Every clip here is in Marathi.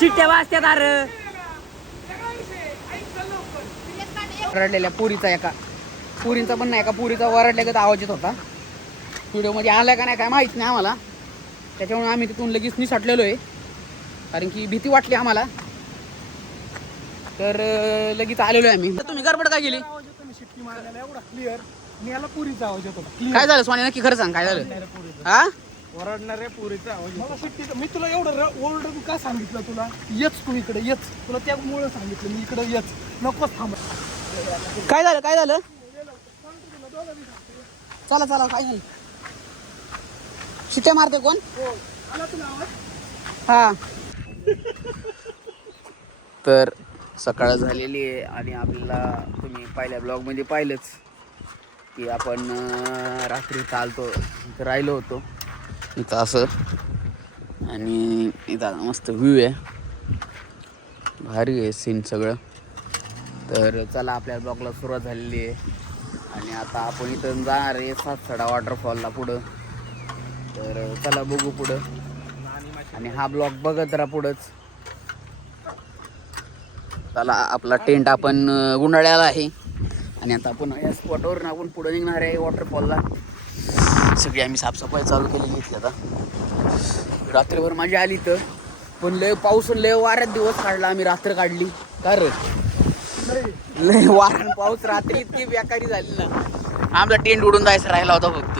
शिट्ट्या वाजत्यात अरे. वरडलेल्या पुरीचा एका पुरींचा पण नाही, एका पुरीचा वरडल्यागत आवाज येत होता. व्हिडिओ मध्ये आला का नाही काय माहित नाही आम्हाला, त्याच्यामुळे आम्ही तिथून लगेच निसटलेलो आहे, कारण की भीती वाटली आम्हाला. तर लगेच आलेलो आहे आम्ही. तुम्ही गडबड काय केली? शिट्टी मारलेला एवढा क्लिअर, मी याला पुरीचा आवाज येतो. काय झालं सोन्या, नक्की खरं सांग काय झालं? हा ओरडणाऱ्या पुरीचा आवाज मला शिट्टीचा. मी तुला एवढं ओरडून का सांगितलं तुला? येच तू इकडे येच, तुला त्यामुळे सांगितलं मी इकडे येच, नकोच थांब. काय झालं? काय झालं? चला चला, काय झालं? शिट्ट्या मारते कोण? आला तुला आवाज? हा. तर सकाळ झालेली आहे आणि आपल्याला तुम्ही पहिल्या ब्लॉगमध्ये पाहिलंच की आपण रात्री चालतो इथं राहिलो होतो इथं असं, आणि इथं मस्त व्ह्यू आहे, भारी आहे सीन सगळं. तर चला, आपल्या ब्लॉगला सुरुवात झालेली आहे आणि आता आपण इथं जाणार आहे सातसडा वॉटरफॉलला पुढं. तर चला बघू पुढं, आणि हा ब्लॉग बघत राहा पुढंच. चला, आपला टेंट आपण गुंडाळ्याला आहे आणि आता आपण या स्पॉटवरून आपण पुढे निघणार आहे वॉटरफॉलला. सगळी आम्ही साफसफाई चालू केलेली इथली. आता रात्रभर माझी आली तर, पण लय पाऊस लय वाऱ्यात दिवस काढला आम्ही, रात्र काढली. कारण लय वारा पाऊस, रात्री इतकी बेकारी झाली ना, आमचा टेंट उडून जायचं राहिला होता फक्त.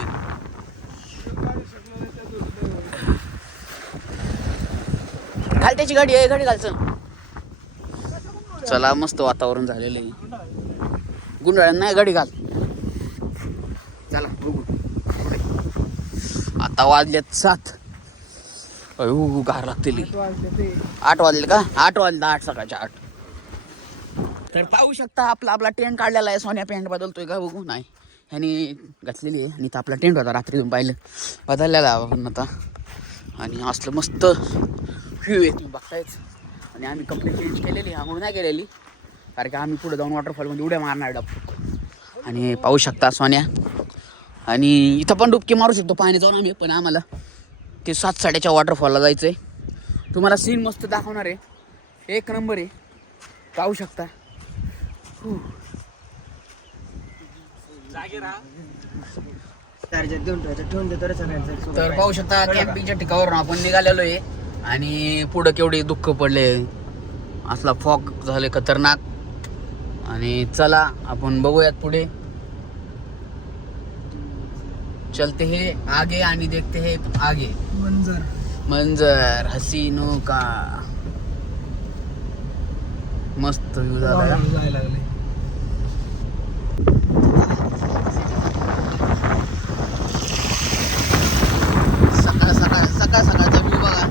घाल त्याची गाडी आहे, गाडी घालचं. चला, मस्त वातावरण झालेलं आहे. गुंडाळ्यात नाही, गाडी घाल. चला बघू. आता वाजलेत 7. गार लागतील. 8 वाजले का? 8 वाजले, 8 सकाळच्या 8. तर पाहू शकता आपला टेंट काढलेला आहे. सोन्या पॅन्ट बदलतोय का बघू. नाही, ह्यानी घातलेली आहे. आणि आपला टेंट होता रात्री तुम्ही पाहिलं, बदललेला आपण आता. आणि असलं मस्त व्ह्यू आहे, तुम्ही बघतायच. आणि आम्ही कपडे चेंज केलेली, आंघोळ नाही केलेली, कारण की आम्ही पुढे जाऊन वॉटरफॉलमध्ये उड्या मारणार डब. आणि पाहू शकता सोन्या, आणि इथं पण डुबकी मारू शकतो पाणी जाऊन आम्ही, पण आम्हाला ते 7 वॉटरफॉलला जायचं आहे. तुम्हाला सीन मस्त दाखवणार आहे, 1 नंबर आहे, पाहू शकता. तर पाहू शकता कॅम्पिंगच्या ठिकाणावरून आपण निघालेलो आहे, आणि पुढं केवढे दुःख पडले, असला फॉग झाले खतरनाक. आणि चला आपण बघूयात पुढे. चलते हे आगे आणि देखते हे आगे. मंजर हसीनो का मस्त व्ह्यू झाला. सकाळचा व्ह्यू बघा.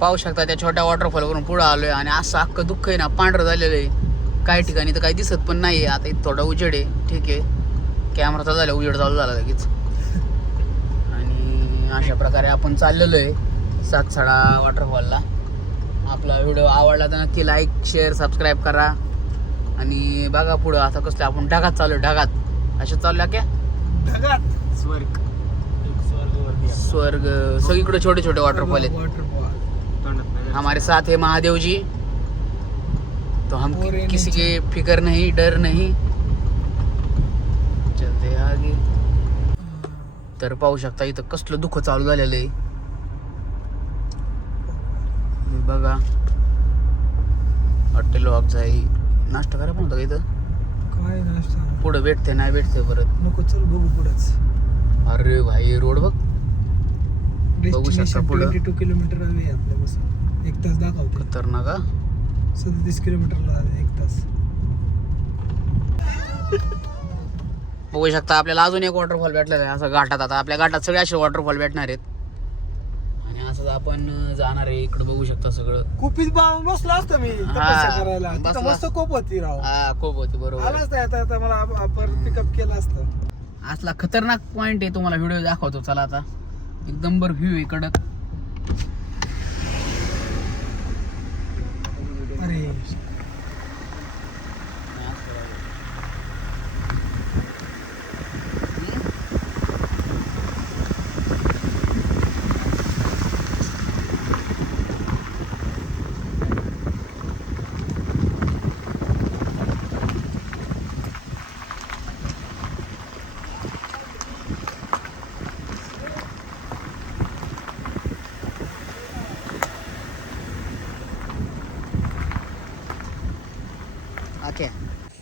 पाहू शकता त्या छोट्या वॉटरफॉलवरून पुढं आलोय, आणि असं अख्खं दुःख आहे ना, पांढरं झालेलं आहे. काही ठिकाणी तर काही दिसत पण नाही. आता इथं थोडा उजेड आहे, ठीक आहे, कॅमेरा चालू झाला, उजेड चालू झाला लगेच. आणि अशा प्रकारे आपण चाललेलो आहे सातसडा वॉटरफॉलला. आपला व्हिडिओ आवडला तर नक्की लाईक, शेअर, सबस्क्राईब करा. आणि बघा पुढं आता कसलं आपण ढगात चालू आहे, ढगात अशा चालल्या क्या ढगात स्वर्ग. सगळीकडे छोटे छोटे वॉटरफॉल आहेत. हमारे साथ है महादेव जी, तो हम किसी के फिक्र नहीं, डर नहीं, चलते आगे. तर पाहू शकता इथं कसलं दुःख चालू झालेलं आहे बघा. हॉटेल वॉक आहे, नाश्ता करा पण होता का इथं? काय नाश्ता पुढं भेटते नाही भेटते परत. नको, चल बघू पुढंच. अरे भाई रोड बघ, बघू शकता पुढं 22 किलोमीटर आहे आपल्यापासून. 1 तास दाखवते. खतरनाक हा. 37 किलोमीटरला 1 तास. बघू शकता आपल्याला अजून एक वॉटरफॉल भेटलेला आहे असं घाटात. आता आपल्या घाटात सगळे असे वॉटरफॉल भेटणार आहेत आणि असंच आपण जाणार आहे. इकडे बघू शकता सगळं. कुपीत बाळून बसलो असतो मी तपस्या करायला. तिथं मस्त कोप होती राव. हा खूप होती बरोबर. आलाच नाही आता मला परत पिकअप केलं असतं. असला खतरनाक पॉइंट आहे तुम्हाला व्हिडिओ दाखवतो. चला आता एकदम बर व्ह्यू आहे कडक. अरे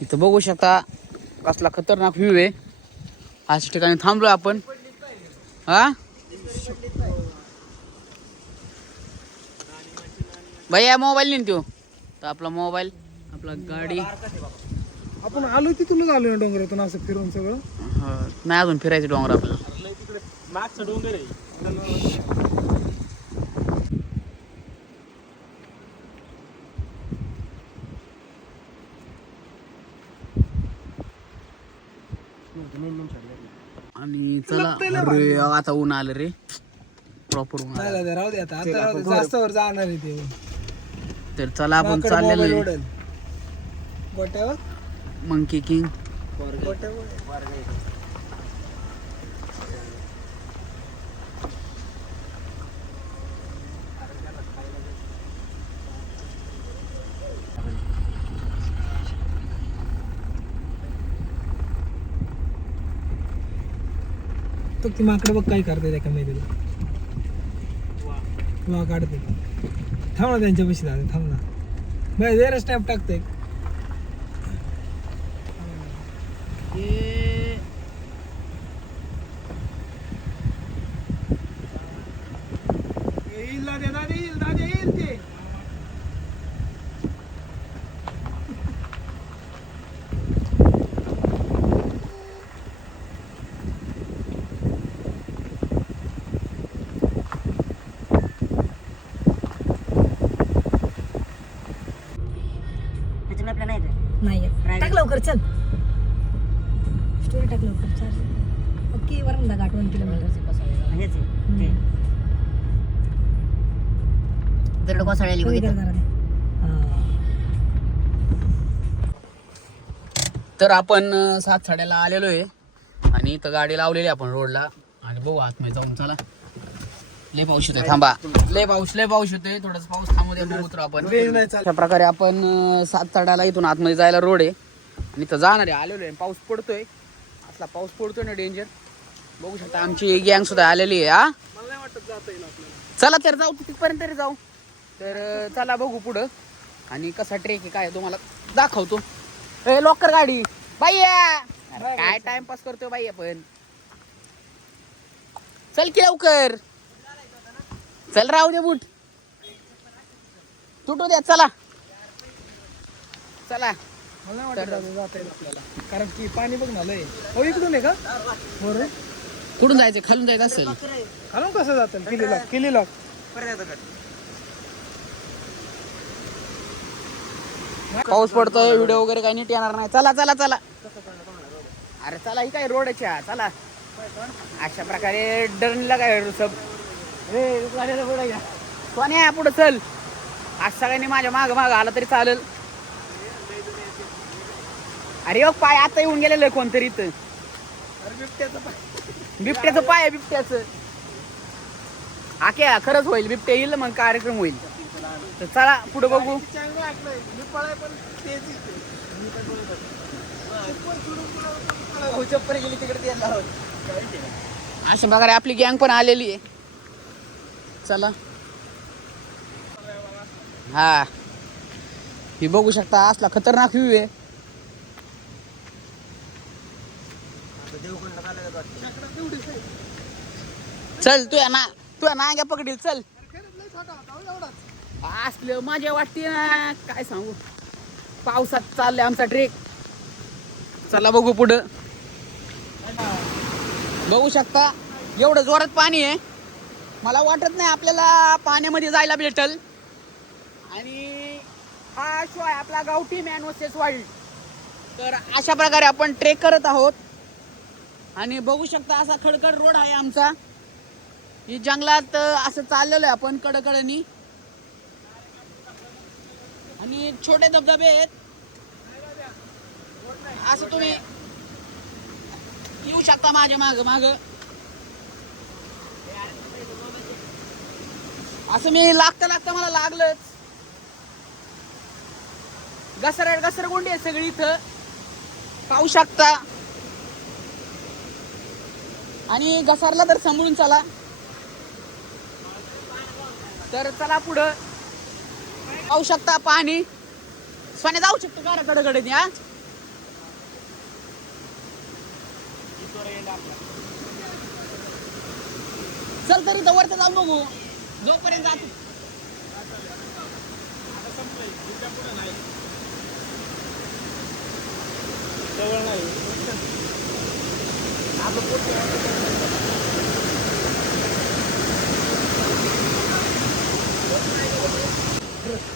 इथं बघू शकता कसला खतरनाक व्ह्यू आहे. अशा ठिकाणी थांबलो आपण. हा भैया मोबाईल नाही तो तर आपला मोबाईल आपला गाडी. आपण आलो तिथूनच आलो ना डोंगरातून असं फिरून सगळं. नाही अजून फिरायचं डोंगर आपल्याला. मागचा डोंगर आहे. आणि चला अरे आता ऊन आलं रे प्रॉपर ऊन आलं. नाही राहू दे आता राहू दे. जास्त वर जाणार आहे ते. तर चला आपण चाललेलो आहे गोट्यावर मंकी किंग. तो ती माकडे बघ काय करते त्या कॅमेरीला. वा काढते. थांब ना त्यांच्या पैसे झाले. थांब ना बाय जरा स्नॅप टाकते. येईल ते. नाही टाक लवकर चल. स्टोरी टाक लवकर. चालेल ओके. वरंदा घाट 1 किलोमीटर. तिकडे कोसळलेली बघितलं. तर आपण 7:30 आलेलो आहे आणि इथं गाडी लावलेली आपण रोडला आणि बघू आतमध्ये जाऊन. चला लय पाऊस येतोय. थांबा लय पाऊस येतोय. थोडासा पाऊस थांबू दे मग उतरू आपण. अशा प्रकारे आपण 7:30 इथून आतमध्ये जायला रोड आहे आणि इथं जाणार आहे. आलेलो आहे. पाऊस पडतोय. असला पाऊस पडतोय ना डेंजर. बघू शकता आमची गँग सुद्धा आलेली आहे. हा मला नाही वाटत जाता येईल आपल्याला. चला तर जाऊ तिथपर्यंत तरी जाऊ. तर चला बघू पुढं आणि कसा ट्रेक आहे काय तुम्हाला दाखवतो. ए लॉकर गाडी बाईया काय टाइमपास करतोय बाई आपण. चल की लवकर. चल राहू दे बूट तुटू द्या. चला चला. मला नाही वाटत जाता येईल आपल्याला. कारण की पाणी बघ ना लय. हो इकडून आहे का बरोबर. कुठून जायचं खालून जायचं असेल. खालून कसं जातं. किल्ली लॉक पाऊस पडतोय. व्हिडिओ वगैरे काही नीट येणार नाही. चला चला चला. अरे चला ही काय रोडच्या. चला अशा प्रकारे डरला काय सब. सोन्या पुढं चल. आज सगळ्यांनी माझ्या माग आला तरी चालेल. अरे यो पाय आता येऊन गेलेलं आहे कोणतरी इथं. बिबट्याचं पाय आहे बिबट्याचं. आक्या खरंच होईल. बिबट्या येईल मग कार्यक्रम होईल. तर चला पुढे बघू. अशा प्रकारे आपली गँग पण आलेली आहे. चला हा ही बघू शकता असला खतरनाक व्ह्यू आहे. चल तू या ना तुला नांग्या पकडील चल. खरंच लय छोटा होता हो एवढाच. असलं माझ्या वाटते ना काय सांगू. पावसात चाललंय आमचा ट्रेक. चला बघू पुढं. बघू शकता एवढं जोरात पाणी आहे. मला वाटत नाही आपल्याला पाण्यामध्ये जायला भेटल. आणि हा शो आहे आपला गावठी मॅन वर्सेस वाईल्ड. तर अशा प्रकारे आपण ट्रेक करत आहोत. आणि बघू शकता असा खडखड रोड आहे आमचा. ही जंगलात असं चाललेलं आहे आपण कडकडनी. आणि छोटे धबधबे आहेत. असं तुम्ही येऊ शकता माझ्या माग माग. असं मी लागता मला लागलंच. घसरगुंडी आहे सगळी इथं पाहू शकता. आणि घसरला तर सांभाळून चला. तर चला पुढं. पाहू शकता पाणी. सोन्या जाऊ शकतो का कडकडे हा. चल तरी तर वरती जाऊन बघू जोपर्यंत जातो.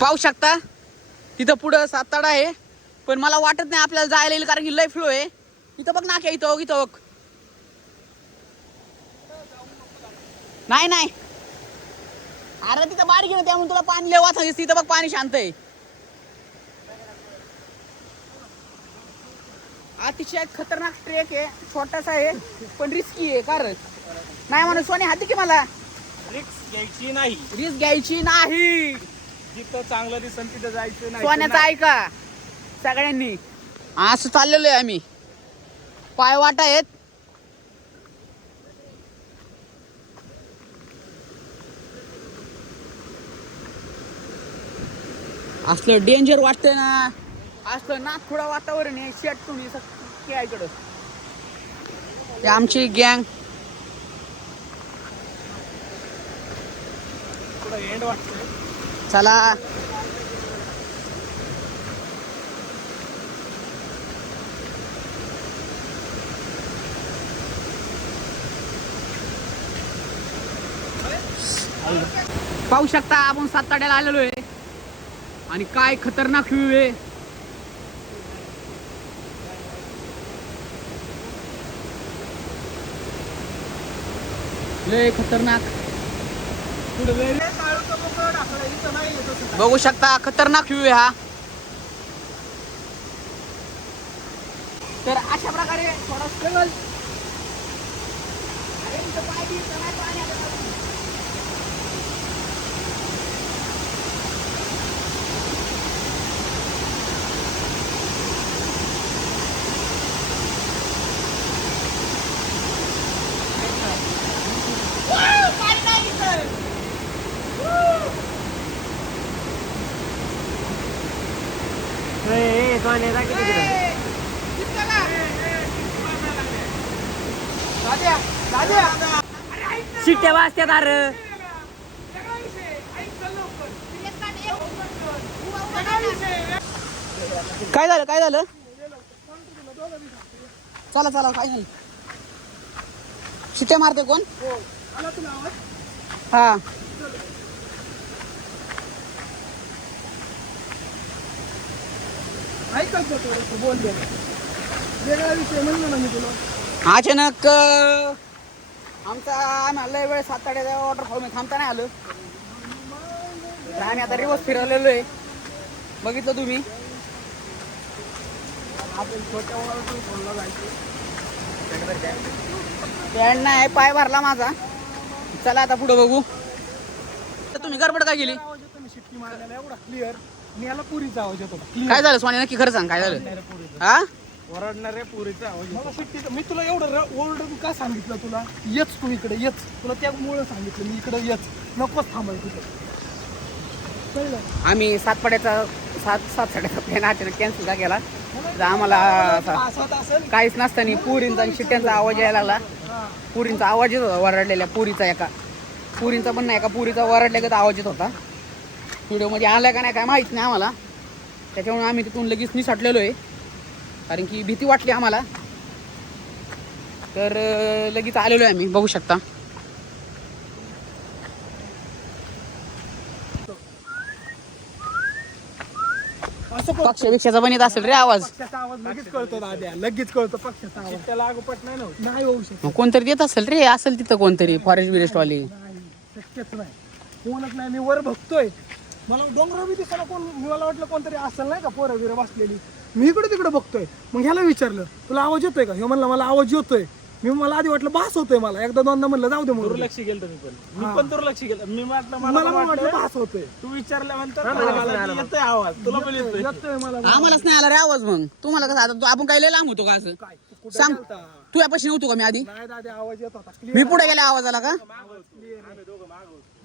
पाहू शकता तिथं पुढं साताडा आहे. पण मला वाटत नाही आपल्याला जायला येईल कारण की लय फ्लो आहे. इथं बघ ना इथं बघ. नाही अरे तिथं बारीक आहे ना त्यामुळे तुला पाणी लय वाचत. तिथं बघ पाणी शांत आहे. अतिशय खतरनाक ट्रेक आहे. छोटासा आहे पण रिस्की आहे. कारण नाही म्हणून सोने हाती की मला रिस्क घ्यायची नाही. रिस्क घ्यायची नाही. जिथं चांगलं दिसेल तिथं जायचं नाही. सोन्याचं ऐका सगळ्यांनी. असं चाललेलो आहे आम्ही. पाय वाट आहेत. असलं डेंजर वाटतंय ना. असलं नागपुडा वातावरण आहे. शेट तुम्ही इकडं हे आमची गँग. थोडं एंड वाटतंय. चला पाहू शकता आपण साताड्याला आलेलो आहे. आणि काय खतरनाक व्ह्यू आहे. लय खतरनाक. बघू शकता खतरनाक व्ह्यू आहे हा. तर अशा प्रकारे थोडा स्ट्रगल. शिट्ट्या वाजत्यात अरे. काय झालं चला काय नाही. शिट्ट्या मारते कोण. हा बोल दे. वेगळा विषय म्हणलं ना मी तुला. अचानक आम्हाला लय वेळ साताड्याच्या वॉटरफॉल मध्ये थांबता नाही आलं. तर आम्ही आता रिवर्स फिरवलेलो आहे. बघितलं तुम्ही. आपण छोट्या वॉटरफॉलला जायचं. पॅन्ट नाही पाय भरला माझा. चला आता पुढे बघू. तर तुम्ही गडबड काय केली. आवाज येतो मी शिट्टी मारलेला एवढा क्लिअर. मी याला पुरीचा आवाज येतो. काय झालं सोन्या नक्की खरं सांग काय झालं. हा ओरडणाऱ्या पुरीचा आवाज. मला शिट्टीचा मी तुला एवढं ओरडून का सांगितलं तुला. येच तू इकडे येच. तुला त्यामुळे सांगितलं मी इकडे येच. नकोच थांबायचं तिथं. कळलं. आम्ही सातसाड्याचा प्लॅन अचानक कॅन्सल का केला. तर आम्हाला असेल काहीच नसताना पुरींचा आणि शिट्ट्यांचा आवाज यायला लागला. पुरींचा आवाज येत होता वरडलेल्या पुरीचा एका. पुरींचा पण नाही का पुरीचा वरडल्यागत आवाज येत होता. व्हिडिओमध्ये आला का नाही काय माहीत नाही आम्हाला. त्याच्यामुळे आम्ही तिथून लगेच निसटलेलो आहे कारण की भीती वाटली आम्हाला. तर लगेच आलेलो आहे आम्ही बघू शकता. असं पक्षापेक्षाचा पण येत असेल रे आवाज. पक्षाचा आवाज लगेच कळतो दाद्या, लगेच कळतो पक्षाचा आवाज. त्याला लागोपाठ नाही होऊ शकत. मग कोणतरी देत असेल रे असेल तिथं कोणतरी फॉरेस्ट बिरेस्टवाली. नाही शक्यच नाही. कोणच नाही. मी वर बघतोय मला डोंगरावर बी दिसला कोण. मला वाटलं कोणतरी असेल नाही का पोरं बिरं बसलेली. मी इकडे तिकडे बघतोय. मग ह्याला विचारलं तुला आवाज येतोय का. हे म्हणला मला आवाज येतोय. मला आधी वाटलं भास होतोय. मला एकदा दोनदा म्हणलं जाऊ दे म्हणून दुर्लक्ष केलं मी पण दुर्लक्ष केलं. मी म्हटलं मला वाटलं भास होतोय. तू विचारल्यानंतर मला येतोय आवाज. तुला पण येतोय. येतोय मला. आम्हालाच नाही आला रे आवाज. मग तुम्हाला कसं आता आपण काही लय लांब होतो का असं काय तू कुठं सांग. गेलता? तू यापाशी नव्हतो का मी आधी. नाही दादा आवाज येत होता. मी पुढे गेल्या आवाजाला का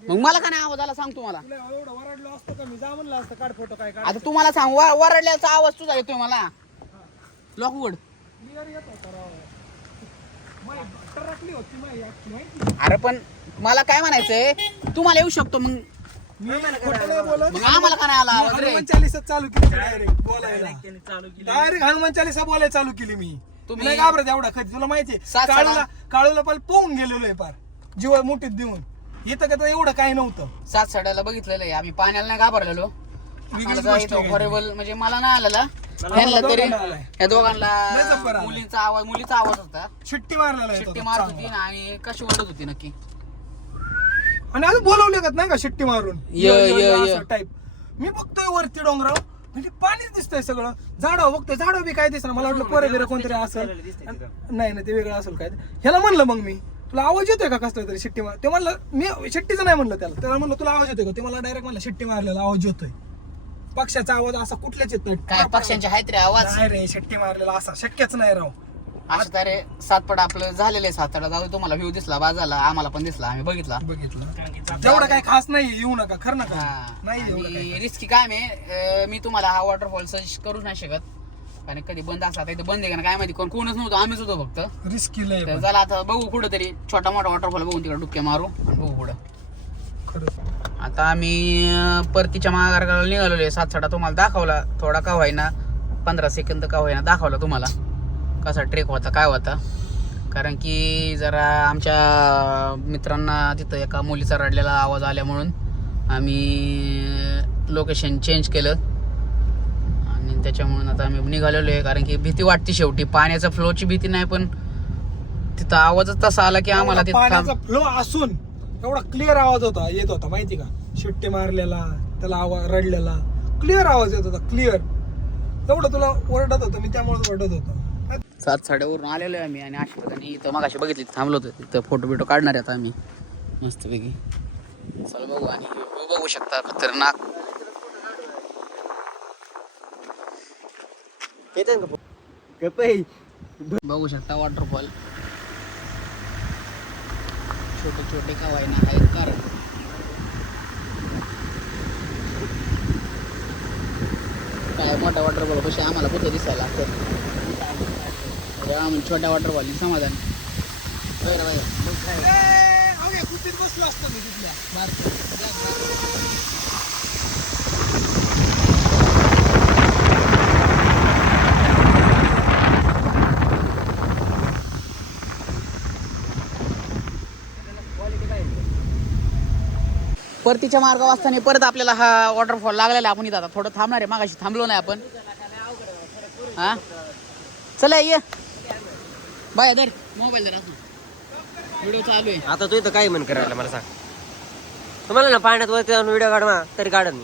मग मला का नाही आवाज आला सांग तुम्हाला. तुला एवढं वरडलो असतो का मी जा म्हणलं असतं काढ फोटो काय काढ. आता तुम्हाला सांग वरडल्याचा आवाज तुझा येतोय मला. लॉक उघड. क्लिअर येत होता राव. माय टरकली होती माहिती. अरे पण मला काय म्हणायचंय तुम्हाला येऊ शकतो मग मी खोटं नाही बोलत. मग आम्हाला का नाही आला आवाज रे. हनुमान चालीसा चालू केली डायरेक्ट बोलायला. चालू केली. डायरेक्ट हनुमान चालीसा बोलायला चालू केली मी. तुम्ही- तुम्ही नाही घाबरत एवढा कधी. तुला माहितीये सात काळूला पण पोहून गेलेलो आहे पार जीव मुठीत देऊन. इथं का एवढं काही नव्हतं. 7 सड्याला बघितलेलं आहे आम्ही. पाण्याला नाही घाबरलेलो. वेगळीच गोष्ट आहे. हॉरेबल म्हणजे मला नाही आलेला. ह्यांना तरी दोघांना आलाय. या लय दोघांना जब्बर आलाय. मुलीचा आवाज होता. शिट्टी मारलेला आहे शिट्टी तो मारत चांगला. होती ना आणि कशी ओरडत होती नक्की. आणि अजून बोलवले का नाही का शिट्टी मारून य. टाईप. मी बघतोय वरती डोंगराव म्हणजे पाणीच दिसतंय सगळं. झाडं बघतोय. झाडं बी काय दिसणार. मला वाटलं पोरं बिरं कोणतरी असेल. नाही ते वेगळं असेल काय. ह्याला म्हणलं मग मी तुला आवाज येतोय का कसला तरी शिट्टी मार. ते म्हणलं मी शिट्टीचं नाही म्हणलं त्याला म्हणलं तुला आवाज येतोय का. ते मला डायरेक्ट म्हणलं शिट्टी मारलेला आवाज येतोय. पक्षाचा आवाज असा कुठल्याच येत नाही. काय पक्ष्यांचे आहेत रे आवाज. नाही रे शिट्टी मारलेला असा शक्यच नाही राव. असं तर रे 7 पड आपलं झालेलं आहे. 7 सडा जाऊ दे. तुम्हाला व्ह्यू दिसला बाजाला आम्हाला पण दिसला आम्ही बघितला. तेवढं काही खास नाही. येऊ नका खरं नका. नाही एवढं काही. आणि रिस्की काम आहे. मी तुम्हाला हा वॉटरफॉल सजेस्ट करूच नाही शकत कारण कधी बंद असला तर बंद आहे का काय माहिती. कोणच नव्हतं आम्हीच होतो फक्त. रिस्की लय तर चला आता बघू कुठं तरी छोटा मोठा वॉटरफॉल बघून तिकडे डुक्के मारू आणि बघू पुढं. खरं. आता आम्ही परतीच्या मार्गाला निघालेलो आहे. 7 सडा तुम्हाला दाखवला थोडा का होईना 15 सेकंद का होईना दाखवला तुम्हाला कसा ट्रेक होता काय होता. कारण की जरा आमच्या मित्रांना तिथं एका मुलीचा रडलेला आवाज आल्या म्हणून आम्ही लोकेशन चेंज केलं आणि त्याच्यामुळून आता आम्ही निघालेलो आहे. कारण की भीती वाटते शेवटी. पाण्याचा फ्लोची भीती नाही पण तिथं आवाजच तसा आला की आम्हाला तिथं पाण्याचा फ्लो असून एवढा क्लिअर आवाज होता येत होता माहिती का. शिट्टी मारलेला त्याला आवाज रडलेला क्लिअर आवाज येत होता. क्लिअर एवढं तुला ओरडत होतं मी त्यामुळे ओरडत होतो. 7 सड्यावरून आलेलो आहे आम्ही आणि अशा पद्धतीने इथं मगाशी बघितली थांबलो होतो. तिथं फोटो बिटो काढणार आहे आता आम्ही मस्तपैकी. चला बघू. आणि बघू शकता खतरनाक बघू शकता वॉटरफॉल. छोटे छोटे का वाईना आहेत कारण काय मोठा वॉटरफॉल कशी आम्हाला कुठे दिसायला लागतं. आम्ही छोट्या वॉटरफॉल समाधान. कुठेच बसलो असतो मी तिथल्या. परतीच्या मार्गावर असताना परत आपल्याला हा वॉटरफॉल लागलेला. आपण इथं आता थोडं थांबणार आहे. मागाशी थांबलो नाही आपण. हा चला ये बाय दर मोबाईल दर व्हिडिओ चालू आहे. आता तू इथं काय म्हण करायला मला सांग. तुम्हाला ना पाण्यात वरती जाऊन व्हिडिओ काढवा तरी काढत मी.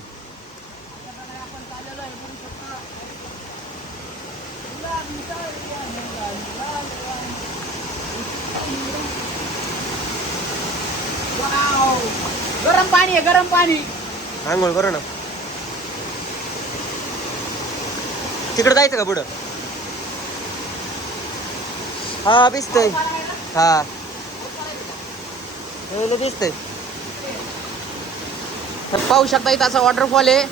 गरम पाणी आहे गरम पाणी. आंघोळ करू ना. तिकडे जायचं का पुढं. हा दिसतंय. हा दिसतंय. तर पाहू शकता इथं असा वॉटरफॉल आहे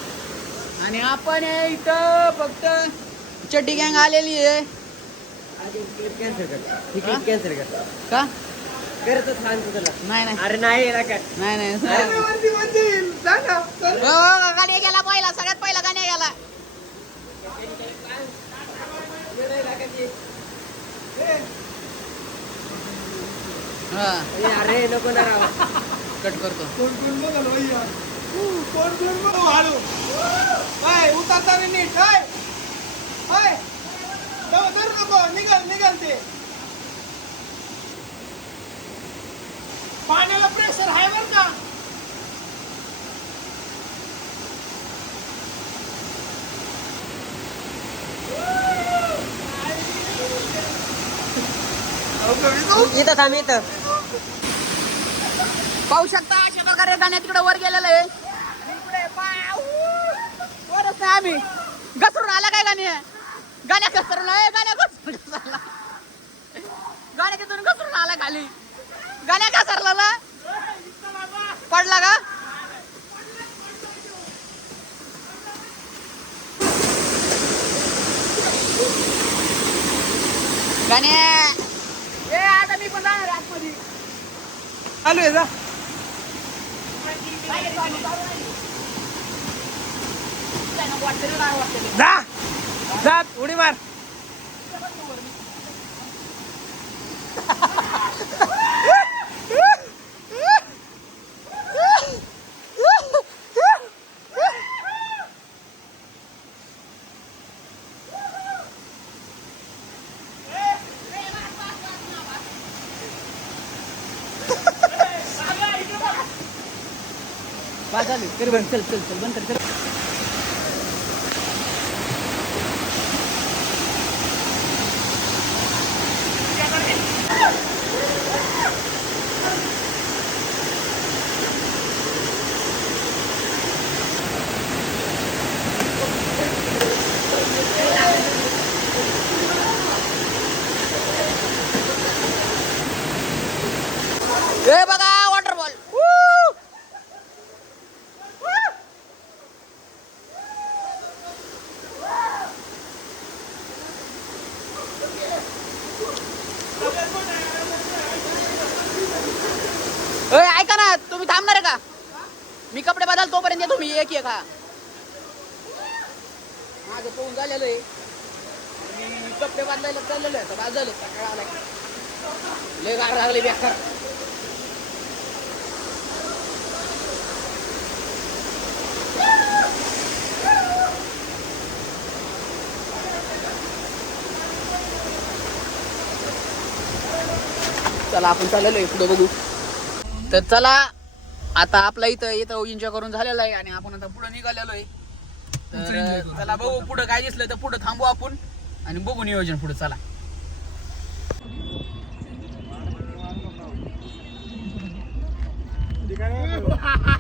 आणि आपण इथं फक्त चड्डी गँग आलेली आहे. कॅन्सल कर. का करतच सांगतो तुला. नाही नाही अरे नाही ना काय. नाही नाही वरती म्हणजे येईल. जा ना. गाण्या गेला पहिला सगळ्यात पहिला गाण्या गेला अरे नको ना राव. कट करतो कोण कोण बघाल भैया कोण कोण बघ हळू हाय उतारताना नीट हाय हाय धरू नको निघाल निघाल ते पाण्याला प्रेशर आहे बर का इथं थांब इथं. पाहू शकता अशा प्रकारे गाण्या तिकडे वर गेलेलं आहे इकडे वरच नाही आम्ही घसरून आला काय गाण्या गाण्या घसरून गाण्या घसरून आला गाण्या तिथून घसरून आला खाली गाण्या घसरला ना पडला का गाण्या ए आता मी पण जाणार आतमध्ये चालू आहे जा जा जा उडी मार चालू कर बंद चल चल चल बंद कर चल ए बघा वॉटरबॉल ऐका ना तुम्ही थांबणार आहे का मी कपडे बदल तोपर्यंत तुम्ही एक खा माझं पोहून झालेलं आहे मी कपडे बदलायला चाललेलो आहे बाद झालं कंटाळा आलाय लय गार लागले बेकार चला आपण चाललेलो आहे पुढे बघू तर चला आता आपला इथं एन्जॉय करून झालेला आहे आणि आपण आता पुढे निघालेलो आहे तर चला बघू पुढे काय दिसलं तर पुढे थांबू आपण आणि बघू नियोजन पुढे चला ठीक आहे